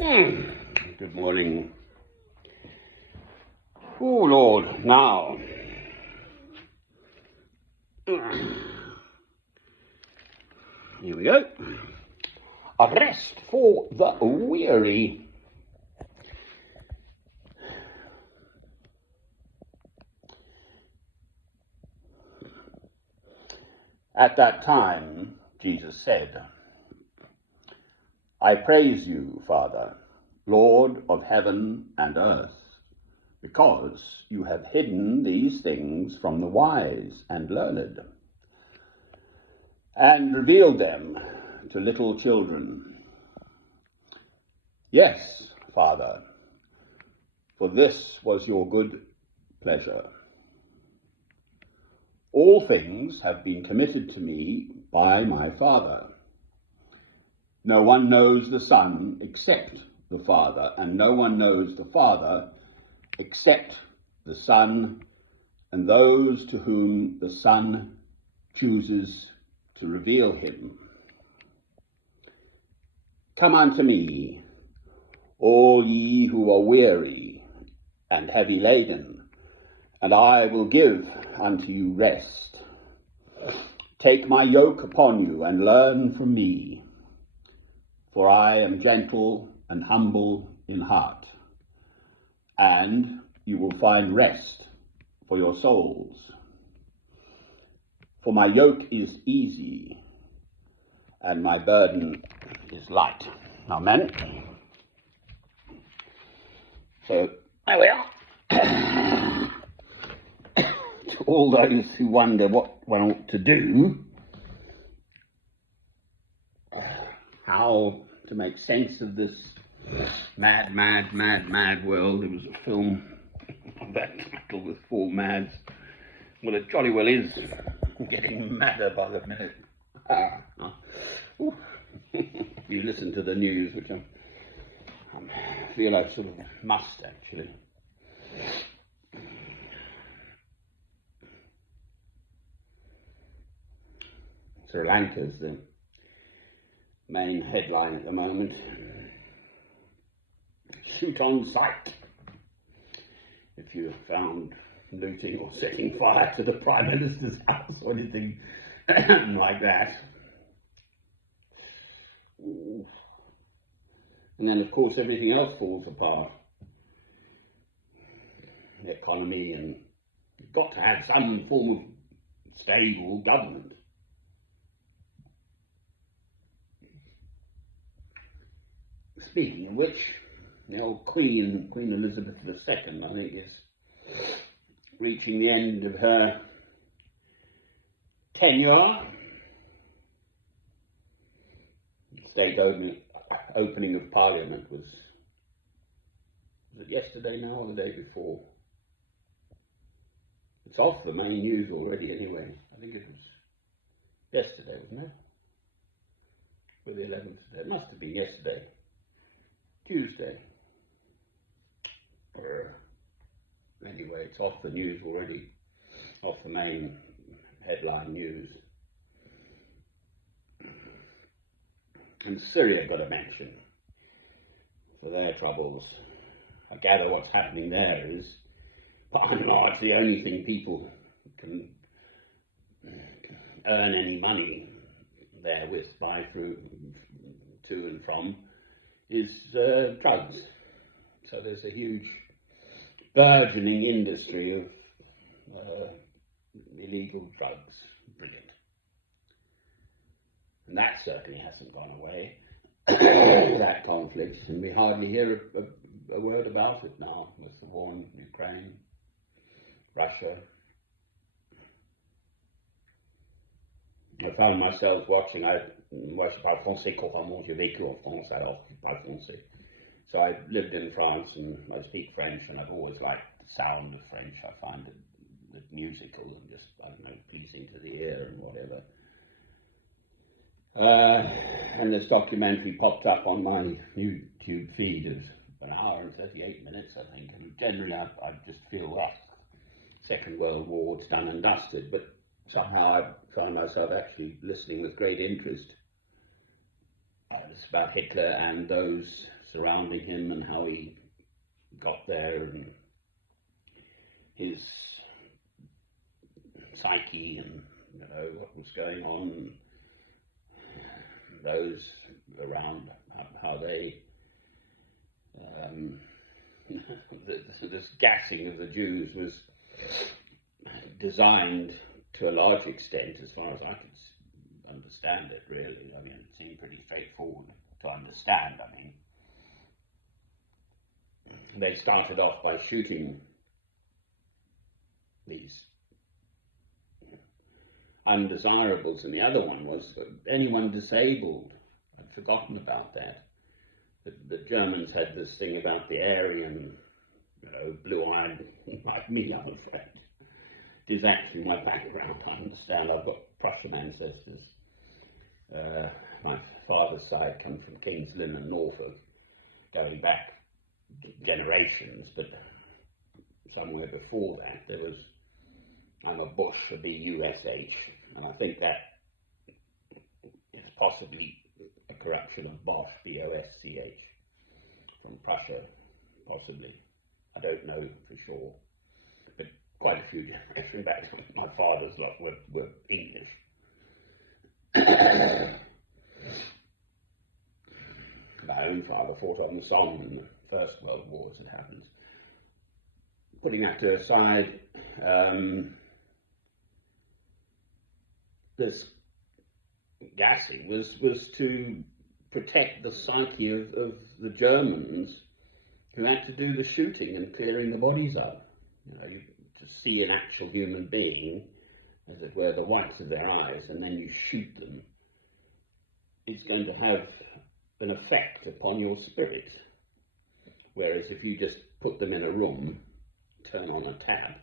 Good morning. Oh, Lord, now. Here we go. A rest for the weary. At that time, Jesus said, I praise you, Father, Lord of heaven and earth, because you have hidden these things from the wise and learned, and revealed them to little children. Yes, Father, for this was your good pleasure. All things have been committed to me by my Father. No one knows the Son except the Father, and no one knows the Father except the Son, and those to whom the Son chooses to reveal him. Come unto me, all ye who are weary and heavy laden, and I will give unto you rest. Take my yoke upon you and learn from me, for I am gentle and humble in heart, and you will find rest for your souls. For my yoke is easy and my burden is light. Amen. So, there we are. To all those who wonder what one ought to do, how to make sense of this mad world. There was a film of that title with four mads. Well, it jolly well is getting madder by the minute. You listen to the news, which I feel I sort of must actually. Sri Lanka's the main headline at the moment. Shoot on sight. If you have found looting or setting fire to the Prime Minister's house or anything like that. Ooh. And then, of course, everything else falls apart. The economy, and you've got to have some form of stable government. Speaking of which, the old Queen Elizabeth II, I think, is reaching the end of her tenure. The state opening of Parliament was it yesterday now or the day before? It's off the main news already anyway. I think it was yesterday, wasn't it? For the 11th today. It must have been yesterday. Tuesday. Anyway, it's off the news already, off the main headline news. And Syria got a mention for their troubles. I gather what's happening there is, by and large, the only thing people can earn any money therewith by through to and from is drugs. So there's a huge burgeoning industry of illegal drugs. Brilliant. And that certainly hasn't gone away, that conflict, and we hardly hear a word about it now with the war in Ukraine, Russia. I found myself watching, moi je parle français couramment, j'ai vécu en France, alors je parle français. So I lived in France and I speak French, and I've always liked the sound of French. I find it musical and just, I don't know, pleasing to the ear and whatever. And this documentary popped up on my YouTube feed of an hour and 38 minutes, I think. And generally I just feel, well, Second World War, it's done and dusted, but somehow I found myself actually listening with great interest. It's about Hitler and those surrounding him and how he got there and his psyche and what was going on, those around, how they this gassing of the Jews was designed to a large extent, as far as I could understand it, really. I mean, it seemed pretty straightforward to understand. I mean, they started off by shooting these undesirables, and the other one was anyone disabled. I'd forgotten about that. The Germans had this thing about the Aryan, blue-eyed, like me, I'm afraid. It is actually my background, I understand. I've got Prussian ancestors. My father's side come from King's Lynn and Norfolk, going back generations, but somewhere before that there was, I'm a Bush, a B-U-S-H, and I think that is possibly a corruption of Bosch, B-O-S-C-H, from Prussia, possibly. I don't know for sure, but quite a few generations back, my father's lot were English. My own father fought on the Somme in the First World War, as it happens. Putting that to aside, this gassing was to protect the psyche of the Germans who had to do the shooting and clearing the bodies up. To see an actual human being, as it were, the whites of their eyes, and then you shoot them, it's going to have an effect upon your spirit. Whereas if you just put them in a room, turn on a tap,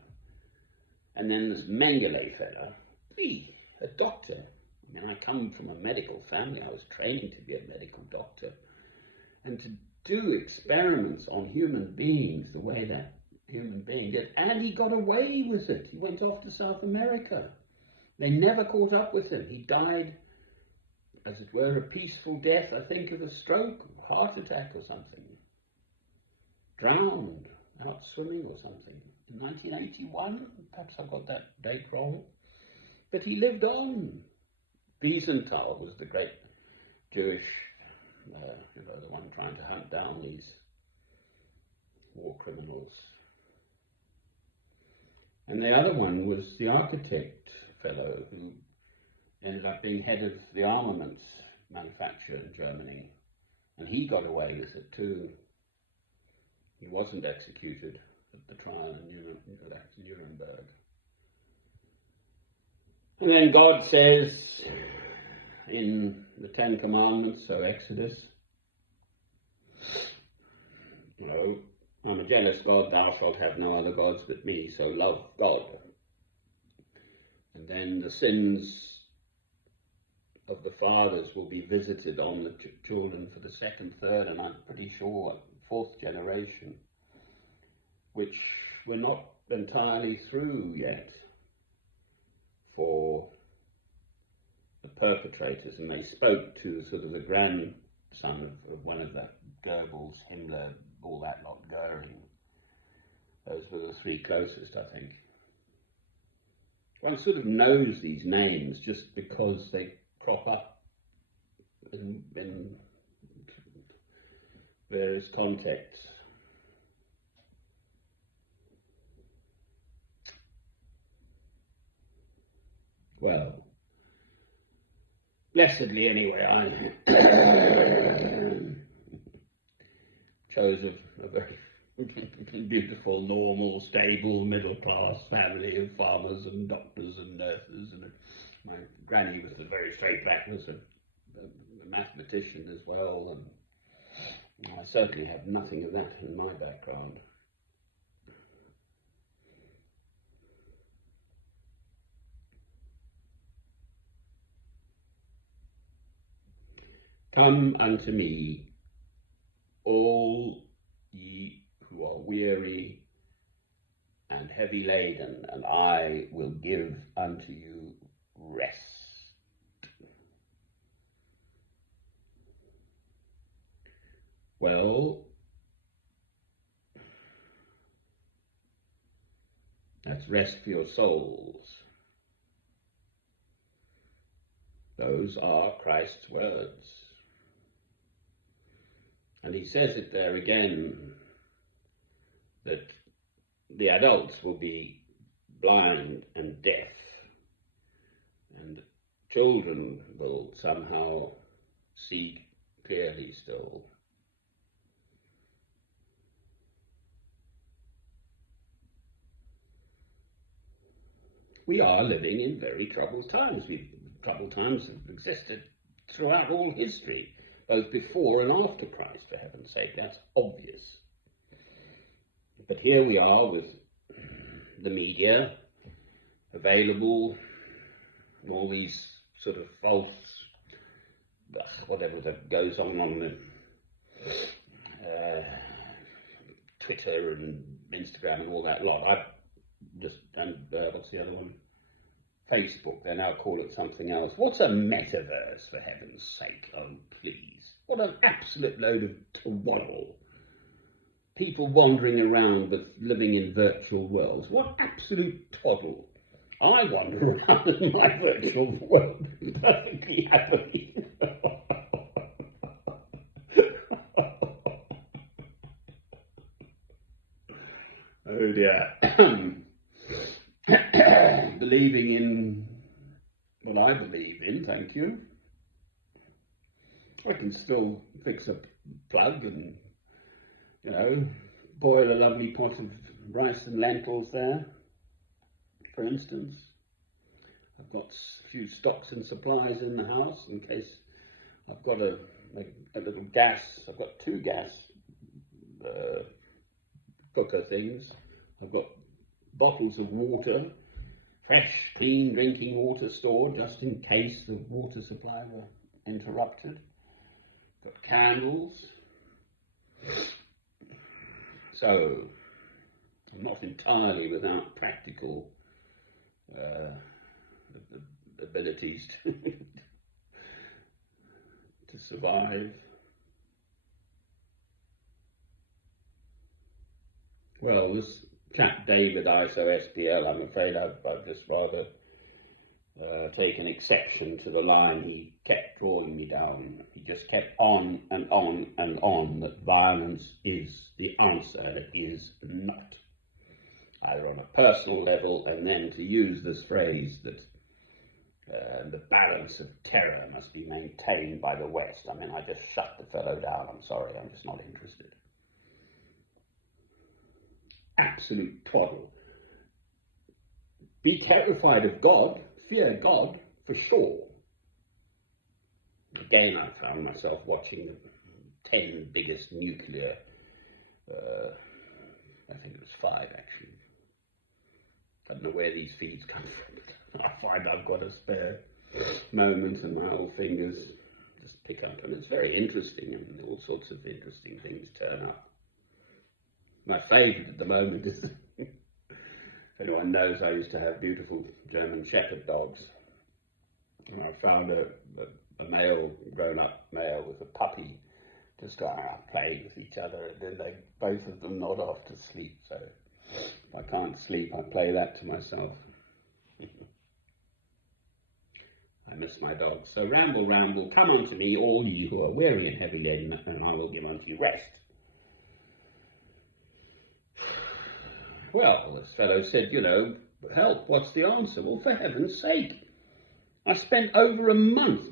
and then this Mengele fella, a doctor. I mean, I come from a medical family. I was training to be a medical doctor. And to do experiments on human beings the way that human being did, and he got away with it. He went off to South America. They never caught up with him. He died, as it were, a peaceful death, I think, of a stroke, heart attack or something. Drowned out swimming or something. In 1981, perhaps I got that date wrong. But he lived on. Wiesenthal was the great Jewish, the one trying to hunt down these war criminals. And the other one was the architect fellow who ended up being head of the armaments manufacturer in Germany. And he got away with it too. He wasn't executed at the trial in Nuremberg. And then God says in the Ten Commandments, so Exodus, I'm a jealous God, thou shalt have no other gods but me, so love God. And then the sins of the fathers will be visited on the children for the second, third, and I'm pretty sure fourth generation, which we're not entirely through yet for the perpetrators. And they spoke to sort of the grandson of one of the Goebbels, Himmler, all that lot, Goering. Those were the three closest, I think. One sort of knows these names just because they crop up in various contexts. Well, blessedly anyway, I chose a very beautiful, normal, stable, middle-class family of farmers and doctors and nurses. And my granny was a very straight back, was a mathematician as well, and I certainly have nothing of that in my background. Come unto me, all ye who are weary and heavy laden, and I will give unto you rest. Well, that's rest for your souls. Those are Christ's words. And he says it there again, that the adults will be blind and deaf, and children will somehow see clearly still. We are living in very troubled times. Troubled times have existed throughout all history, both before and after Christ, for heaven's sake. That's obvious. But here we are with the media available, all these sort of false, whatever that goes on the Twitter and Instagram and all that lot. I've just done, what's the other one? Facebook. They now call it something else. What's a metaverse, for heaven's sake? Oh, please. What an absolute load of twaddle. People wandering around with living in virtual worlds. What absolute twaddle. I wander around in my virtual world perfectly happily. Oh dear. Believing in what I believe in, thank you. I can still fix a plug and, boil a lovely pot of rice and lentils there, for instance. I've got a few stocks and supplies in the house in case I've got a little gas. I've got 2 gas cooker things. I've got bottles of water, fresh, clean drinking water stored just in case the water supply were interrupted. Got candles. So I'm not entirely without practical abilities to survive. Well, this chap David ISO SPL, I'm afraid I've just rather taken exception to the line he kept drawing me down. He just kept on and on and on that violence is the answer, and it is not. Either on a personal level, and then to use this phrase that the balance of terror must be maintained by the West. I mean, I just shut the fellow down. I'm sorry, I'm just not interested. Absolute twaddle. Be terrified of God, fear God, for sure. Again, I found myself watching the 10 biggest nuclear, I think it was 5 actually. I don't know where these feeds come from. I find I've got a spare moment and my old fingers just pick up, and it's very interesting, and all sorts of interesting things turn up. My favourite at the moment is, if anyone knows, I used to have beautiful German Shepherd dogs. And I found a male, grown-up male with a puppy just going out playing with each other, and then both of them nod off to sleep. So if I can't sleep, I play that to myself. I miss my dogs. So ramble, ramble, come unto me, all ye who are weary and heavy laden, and I will give unto you rest. Well, this fellow said, help, what's the answer? Well, for heaven's sake. I spent over a month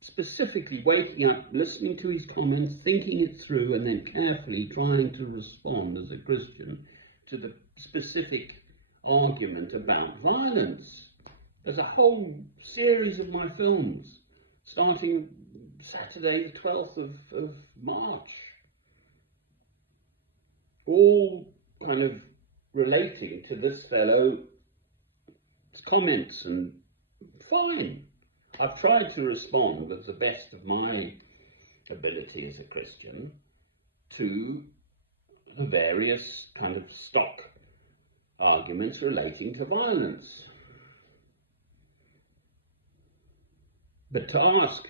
specifically waking up, listening to his comments, thinking it through, and then carefully trying to respond as a Christian to the specific argument about violence. There's a whole series of my films, starting Saturday the 12th of March, all kind of relating to this fellow's comments, and fine. I've tried to respond as the best of my ability as a Christian to the various kind of stock arguments relating to violence. But to ask,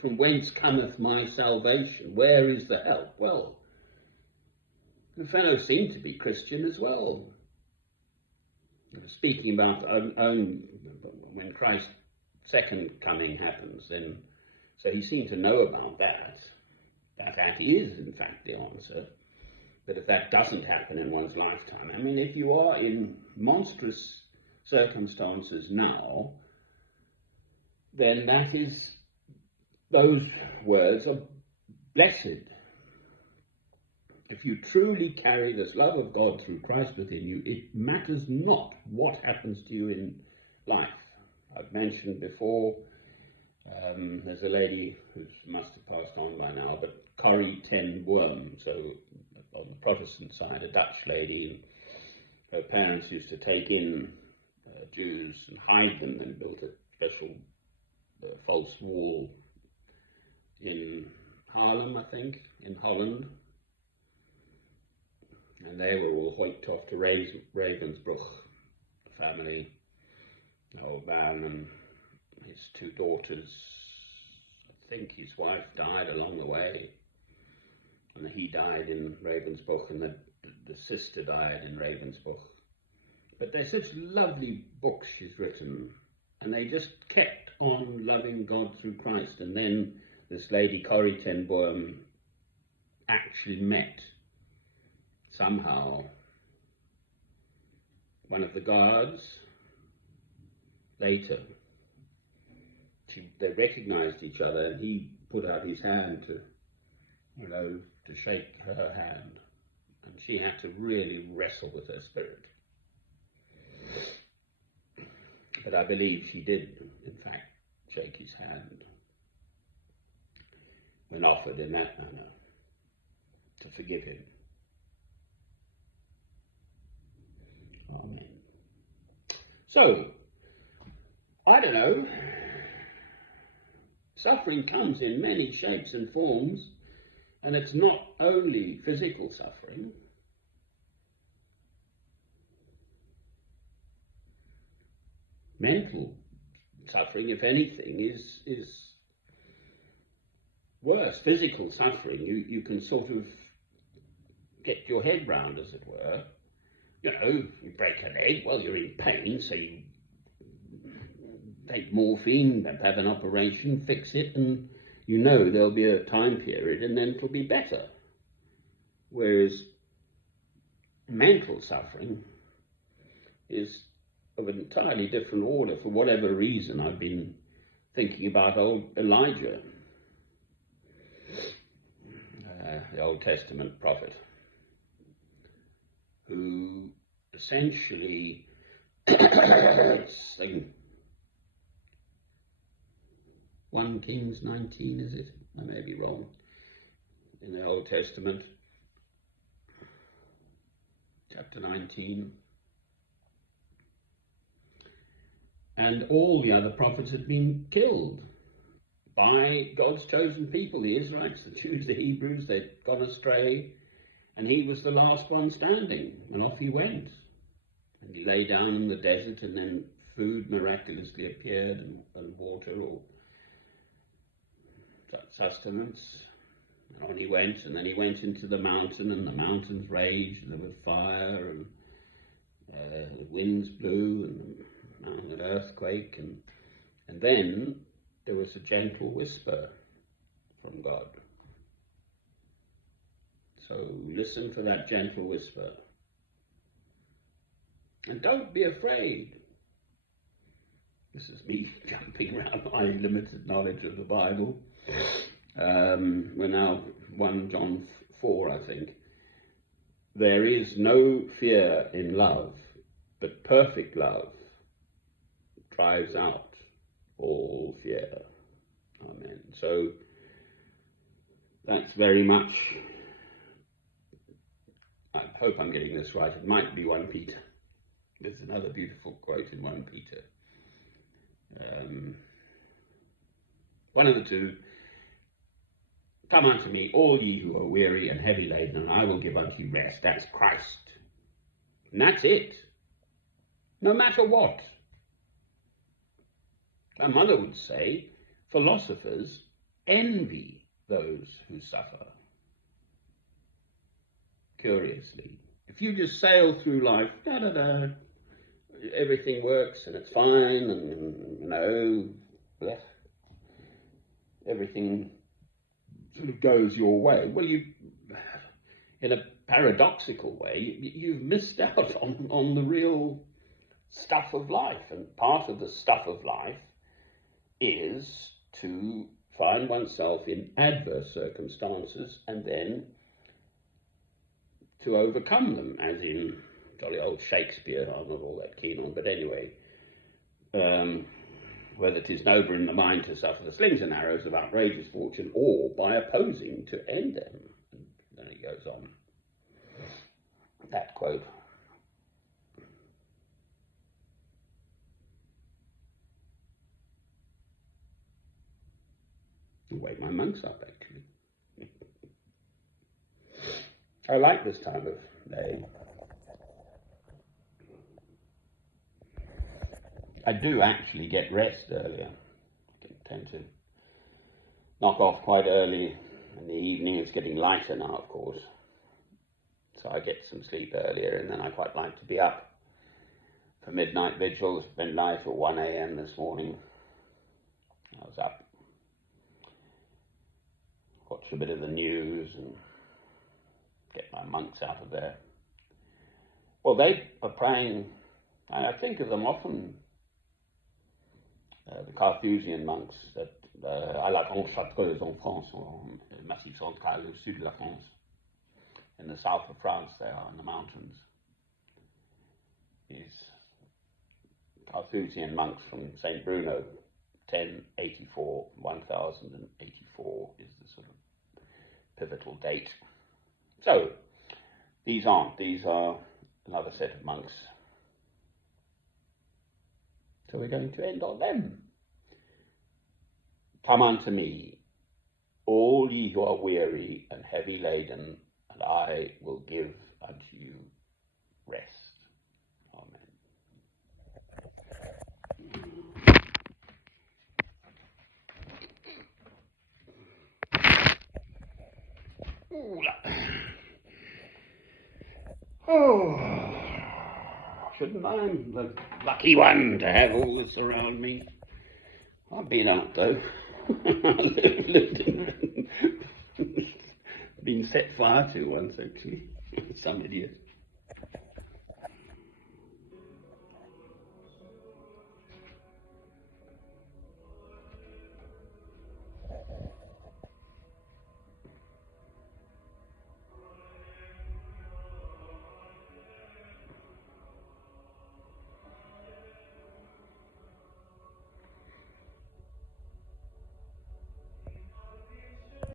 From whence cometh my salvation? Where is the help? Well, the fellow seemed to be Christian as well. Speaking about when Christ's second coming happens, then so he seemed to know about that. That is, in fact, the answer. But if that doesn't happen in one's lifetime, I mean, if you are in monstrous circumstances now, then those words are blessed. If you truly carry this love of God through Christ within you, it matters not what happens to you in life. I've mentioned before, there's a lady who must have passed on by now, but Corrie ten Boom, so on the Protestant side, a Dutch lady. Her parents used to take in Jews and hide them, and built a special false wall in Haarlem, I think, in Holland. And they were all hoiked off to Ravensbrück, the family, the old man and his two daughters. I think his wife died along the way, and he died in Ravensbrück, and the sister died in Ravensbrück. But they're such lovely books she's written, and they just kept on loving God through Christ. And then this lady, Corrie ten Boom, actually met somehow one of the guards later. They recognized each other, and he put out his hand to shake her hand, and she had to really wrestle with her spirit. But I believe she did, in fact, shake his hand when offered in that manner to forgive him. Amen. So, I don't know. Suffering comes in many shapes and forms, and it's not only physical suffering. Mental suffering, if anything, is worse. Physical suffering, you can sort of get your head round, as it were. You know, you break a leg, well, you're in pain, so you take morphine, have an operation, fix it, and you know there'll be a time period, and then it'll be better. Whereas mental suffering is of an entirely different order. For whatever reason, I've been thinking about old Elijah, the Old Testament prophet, who essentially 1 Kings 19, is it? I may be wrong. In the Old Testament, chapter 19. And all the other prophets had been killed by God's chosen people, the Israelites, the Jews, the Hebrews. They'd gone astray, and he was the last one standing, and off he went. And he lay down in the desert, and then food miraculously appeared, and water or sustenance. And on he went, and then he went into the mountain, and the mountains raged, and there was fire, and the winds blew, and an earthquake, and then there was a gentle whisper from God. So listen for that gentle whisper. And don't be afraid. This is me jumping around my limited knowledge of the Bible. We're now 1 John 4, I think. There is no fear in love, but perfect love drives out all fear. Amen. So that's very much, I hope I'm getting this right, it might be 1 Peter. There's another beautiful quote in 1 Peter. One of the two. Come unto me, all ye who are weary and heavy laden, and I will give unto you rest. That's Christ. And that's it. No matter what. My mother would say, philosophers envy those who suffer. Curiously, if you just sail through life, everything works and it's fine, and everything sort of goes your way. Well, in a paradoxical way, you've missed out on the real stuff of life. And part of the stuff of life is to find oneself in adverse circumstances and then to overcome them, as in jolly old Shakespeare. I'm not all that keen on, but anyway, whether 'tis nobler in the mind to suffer the slings and arrows of outrageous fortune, or by opposing to end them. And then he goes on. That quote. I'll wake my monks up, actually. I like this time of day. I do actually get rest earlier. I tend to knock off quite early in the evening. It's getting lighter now, of course. So I get some sleep earlier, and then I quite like to be up for midnight vigils. Midnight or 1 a.m. this morning. I was up. Watch a bit of the news and get my monks out of there. Well, they are praying. I think of them often. The Carthusian monks that à la Grande Chartreuse en France, or Massif Central, au sud de la France. In the south of France, they are in the mountains. These Carthusian monks from St. Bruno, 1084, 1084 is the sort of pivotal date. So, these aren't. These are another set of monks. So we're going to end on them. Come unto me, all ye who are weary and heavy laden, and I will give unto you rest. Amen. Oh, shouldn't I? I'm the lucky one to have all this around me. I've been out though. Been set fire to once, actually. Some idiot.